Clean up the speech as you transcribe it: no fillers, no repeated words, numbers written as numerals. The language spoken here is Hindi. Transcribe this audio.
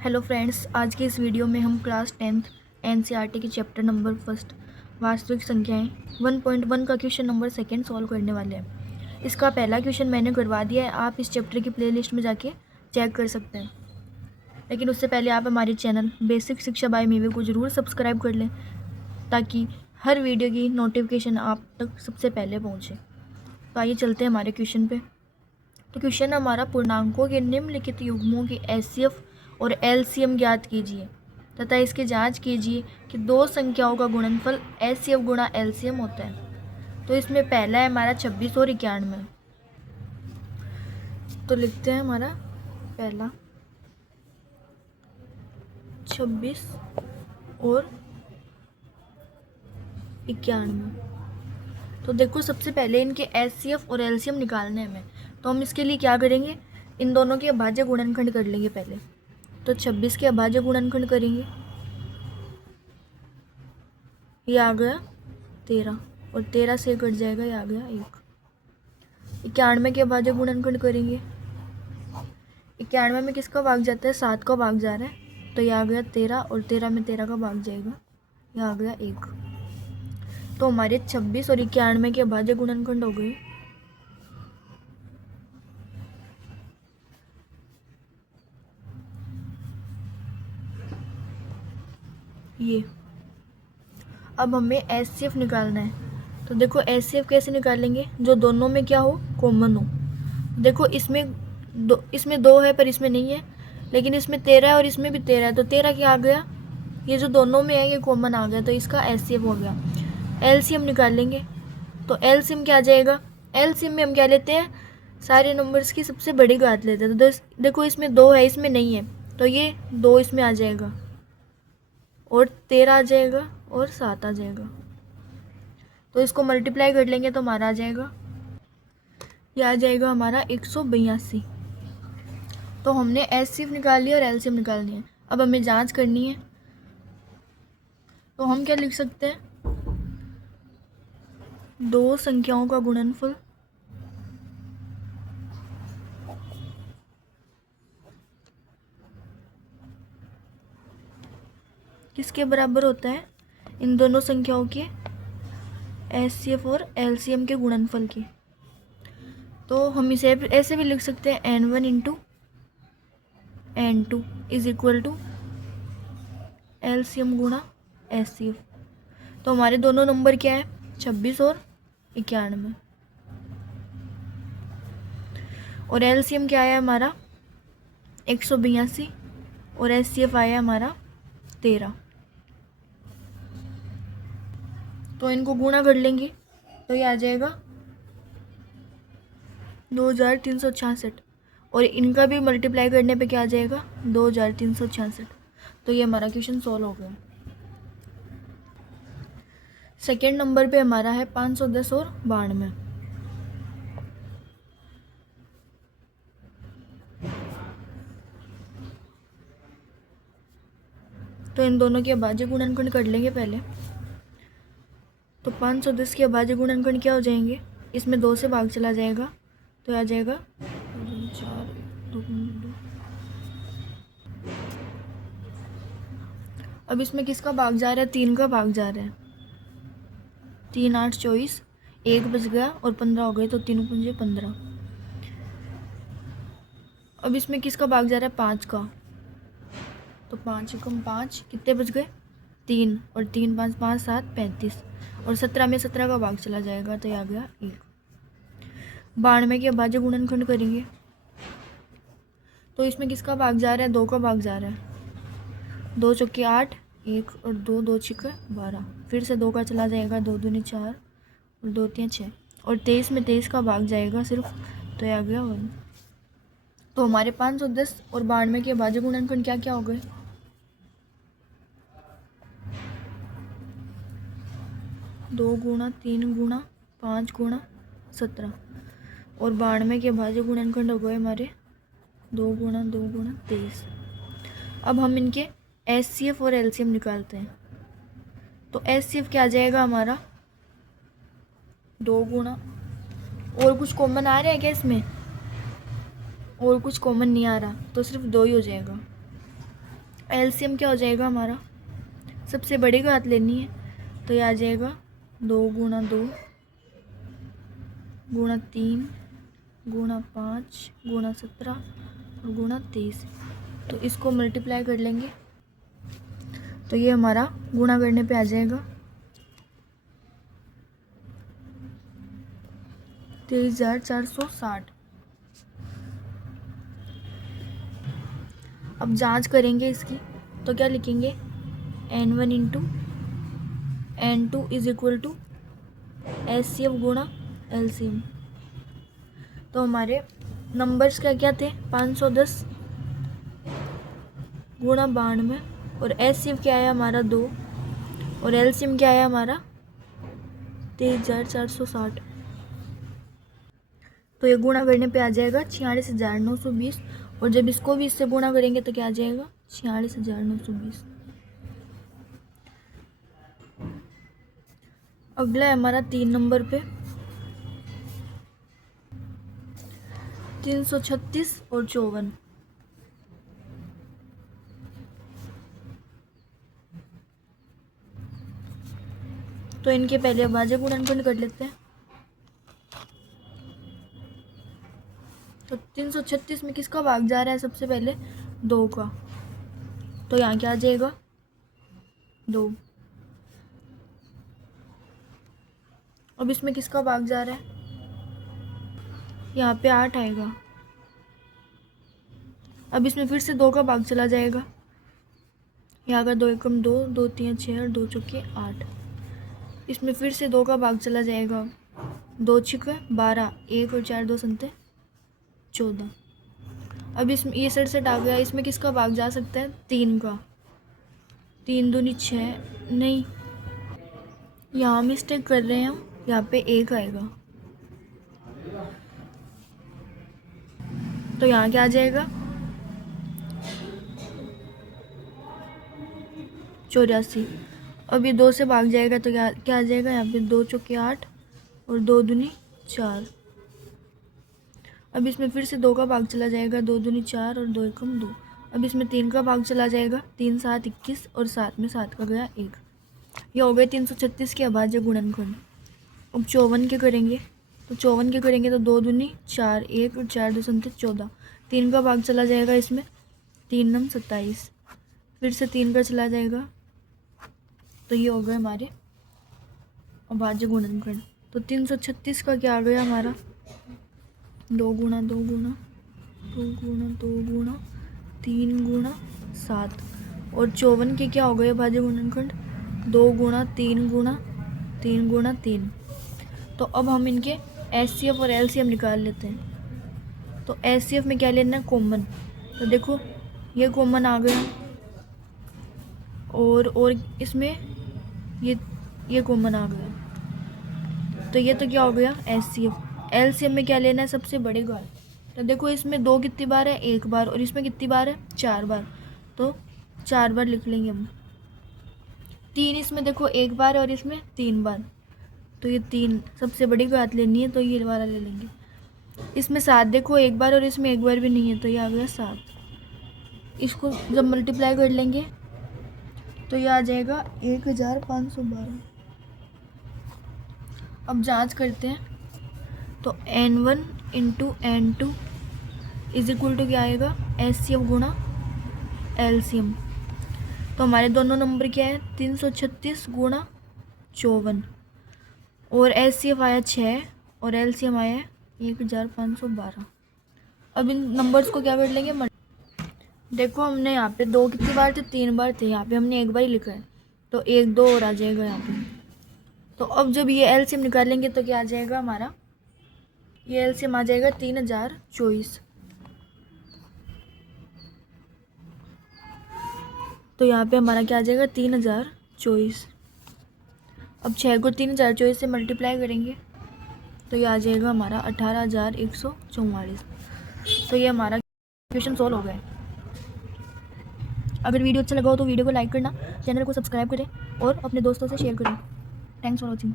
हेलो फ्रेंड्स, आज के इस वीडियो में हम क्लास 10th एनसीईआरटी के चैप्टर नंबर फर्स्ट वास्तविक संख्याएं 1.1 का क्वेश्चन नंबर सेकंड सॉल्व करने वाले हैं। इसका पहला क्वेश्चन मैंने करवा दिया है, आप इस चैप्टर की प्लेलिस्ट में जाके चेक कर सकते हैं। लेकिन उससे पहले आप हमारे चैनल बेसिक शिक्षा बाय मीवे को ज़रूर सब्सक्राइब कर लें ताकि हर वीडियो की नोटिफिकेशन आप तक सबसे पहले पहुँचे। तो आइए चलते हैं हमारे क्वेश्चन पे। तो क्वेश्चन हमारा, पूर्णांकों के निम्नलिखित युग्मों की एचसीएफ और एलसीएम ज्ञात कीजिए तथा इसकी जांच कीजिए कि दो संख्याओं का गुणनफल एचसीएफ गुणा एलसीएम होता है। तो इसमें पहला है हमारा 26 और 91। तो लिखते हैं हमारा पहला 26 और 91। तो देखो, सबसे पहले इनके एचसीएफ और एलसीएम निकालने हैं हमें। तो हम इसके लिए क्या करेंगे, इन दोनों के अभाज्य गुणनखंड कर लेंगे पहले। तो 26 के अभाज्य गुणनखंड करेंगे, ये आ गया 13 और 13 से कट जाएगा, ये आ गया 1। 91 के अभाज्य गुणनखंड करेंगे, 91 में किसका भाग जाता है, 7 का भाग जा रहा है, तो ये आ गया 13 और 13 में 13 का भाग जाएगा, ये आ गया 1। तो हमारे 26 और 91 के अभाज्य गुणनखंड हो गए। ये अब हमें एचसीएफ निकालना है। तो देखो एचसीएफ कैसे निकालेंगे, जो दोनों में क्या हो, कॉमन हो। देखो इसमें दो है पर इसमें नहीं है, लेकिन इसमें 13 है और इसमें भी 13 है, तो 13 क्या आ गया, ये जो दोनों में है ये कॉमन आ गया, तो इसका एचसीएफ हो गया। एलसीएम निकालेंगे, तो एलसीएम क्या आ जाएगा, एलसीएम में हम क्या लेते हैं, सारे नंबर्स की सबसे बड़ी घात लेते हैं। तो देखो इसमें 2 है, इसमें नहीं है, तो ये 2 इसमें आ जाएगा और 13 आ जाएगा और 7 आ जाएगा। तो इसको मल्टीप्लाई कर लेंगे तो हमारा आ जाएगा, ये आ जाएगा हमारा 182। तो हमने एचसीएफ निकाल लिया और एलसीएम निकालनी है। अब हमें जांच करनी है, तो हम क्या लिख सकते हैं, दो संख्याओं का गुणनफल किसके बराबर होता है, इन दोनों संख्याओं के एचसीएफ और एलसीएम के गुणनफल की। तो हम इसे ऐसे भी लिख सकते हैं, n1 into n2 is equal to LCM गुणा एचसीएफ। तो हमारे दोनों नंबर क्या है, 26 और 91, और एलसीएम क्या आया हमारा 182 और एचसीएफ आया हमारा 13। तो इनको गुणा कर लेंगे तो ये आ जाएगा 2366, और इनका भी मल्टीप्लाई करने पे क्या आ जाएगा, 2366। तो ये हमारा क्वेश्चन सॉल्व हो गया। सेकेंड नंबर पे हमारा है 510 और 92। तो इन दोनों के अभाज्य गुणनखंड कर लेंगे पहले। तो 510 के अभाज्य गुणनखंड क्या हो जाएंगे, इसमें 2 से भाग चला जाएगा, तो आ जाएगा 4 2 2। अब इसमें किसका भाग जा रहा है, 3 का भाग जा रहा है, 3 8 24, 1 बच गया और 15 हो गए, तो 3 पंजे 15। अब इसमें किसका भाग जा रहा है, 5 का, तो 5 कम 5 कितने बच गए, 3, और 3 5 5 7 35, और 17 में 17 का भाग चला जाएगा, तो ये आ गया 1। 92 के अभाज्य गुणनखंड करेंगे, तो इसमें किसका भाग जा रहा है, 2 का भाग जा रहा है, 2 चौके 8, 1 और 2 2 छक्के 12, फिर से 2 का चला जाएगा, 2 दूनी 4 और 2 3 6, और 23 में 23 का भाग जाएगा सिर्फ, तो ये आ गया 1। तो हमारे 510 और 92 के अभाज्य गुणनखंड क्या क्या हो गए, 2 गुणा 3 गुणा 5 गुणा 17, और 92 के अभाज्य गुणनखंड हो गए हमारे 2 गुणा 23। अब हम इनके एचसीएफ और एलसीएम निकालते हैं। तो एचसीएफ क्या आ जाएगा हमारा, 2 गुणा, और कुछ कॉमन आ रहा है क्या इसमें, और कुछ कॉमन नहीं आ रहा, तो सिर्फ 2 ही हो जाएगा, एलसीएम क्या हो जाएगा हमारा, सबसे बड़ी घात लेनी है तो ये आ जाएगा 2 गुणा 2 गुणा 3 गुणा 5 गुणा 17 और गुणा 23। तो इसको मल्टीप्लाई कर लेंगे तो ये हमारा गुणा करने पे आ जाएगा 23,460। अब जांच करेंगे इसकी तो क्या लिखेंगे, N1 into N2 is equal to HCF गुणा LCM। तो हमारे नंबर्स क्या थे, 510 गुणा 92 और HCF क्या आया हमारा 2 और LCM क्या आया हमारा 23,460। तो ये गुणा करने पे आ जाएगा 46,920 और जब इसको भी इससे गुणा करेंगे तो क्या आ जाएगा 46,920। अगला है हमारा 3 नंबर पे 336 और 54। तो इनके पहले अभाज्य गुणनखंड कर लेते हैं। तो 336 में किसका भाग जा रहा है, सबसे पहले 2 का, तो यहाँ क्या आ जाएगा 2। अब इसमें किसका भाग जा रहा है, यहाँ पे 8 आएगा। अब इसमें फिर से 2 का भाग चला जाएगा, यहाँ का 2 एकम 2 2 3 6 और 2 चौके 8। इसमें फिर से 2 का भाग चला जाएगा, 2 छिके 12 1 और 4 2 संते 14। अब इसमें ये सड़सठ आ गया, इसमें किसका भाग जा सकता है 3 का, 3 दूनी 6 नहीं, यहाँ मिस्टेक कर रहे हैं हम, यहाँ पे 1 आएगा। तो यहाँ क्या आ जाएगा 84। अब ये 2 से भाग जाएगा तो क्या आ जाएगा, यहाँ पे 2 चौके 8 और 2 दूनी 4। अब इसमें फिर से 2 का भाग चला जाएगा, 2 दूनी 4 और 2 एकम 2। अब इसमें 3 का भाग चला जाएगा, 3 7 21 और 7 में 7 का गया 1। ये हो गए 336 के अभाज्य गुणनखंड। अब 54 के करेंगे तो 54 के करेंगे तो 2 दूनी 4 1 और 4 2 संते 14। 3 का भाग चला जाएगा इसमें, 3 9 27, फिर से 3 का चला जाएगा, तो ये हो गए हमारे अभाज्य गुणनखंड। तो 336 का क्या आ गया हमारा, 2 गुणा 2 गुणा 2 गुणा 2 गुणा 3 गुणा 7 और 54 के क्या हो गए अभाज्य गुणनखंड, 2 गुणा 3 गुणा 3 गुणा 3। तो अब हम इनके HCF और LCM निकाल लेते हैं। तो HCF में क्या लेना है, कॉमन। तो देखो ये कॉमन आ गया और इसमें ये कॉमन आ गया, तो ये तो क्या हो गया HCF। LCM में क्या लेना है, सबसे बड़े घात। तो देखो इसमें 2 कितनी बार है, 1 बार, और इसमें कितनी बार है 4 बार, तो 4 बार लिख लेंगे हम। 3 इसमें देखो 1 बार है और इसमें 3 बार, तो ये 3 सबसे बड़ी घात लेनी है तो ये वाला ले लेंगे। इसमें 7 देखो 1 बार और इसमें 1 बार भी नहीं है, तो ये आ गया 7। इसको जब मल्टीप्लाई कर लेंगे तो ये आ जाएगा 1512। अब जांच करते हैं तो N1 into N2 is equal to क्या आएगा, HCF गुणा LCM। तो हमारे दोनों नंबर क्या है, 336 गुणा 54 और HCF आया 6 और LCM आया 1512। अब इन नंबर्स को क्या कर लेंगे, देखो हमने यहाँ पे 2 कितनी बार थे, 3 बार थे, यहाँ पे हमने 1 बार ही लिखा है, तो 1 2 और आ जाएगा यहाँ पे। तो अब जब ये LCM निकालेंगे तो क्या आ जाएगा हमारा, ये LCM आ जाएगा 3024। तो यहाँ पे हमारा क्या आ जाएगा 3024। अब 6 को 3024 से मल्टीप्लाई करेंगे तो ये आ जाएगा हमारा 18,144। तो ये हमारा क्वेश्चन सॉल्व हो गया। अगर वीडियो अच्छा लगा हो तो वीडियो को लाइक करना, चैनल को सब्सक्राइब करें और अपने दोस्तों से शेयर करें। Thanks for watching.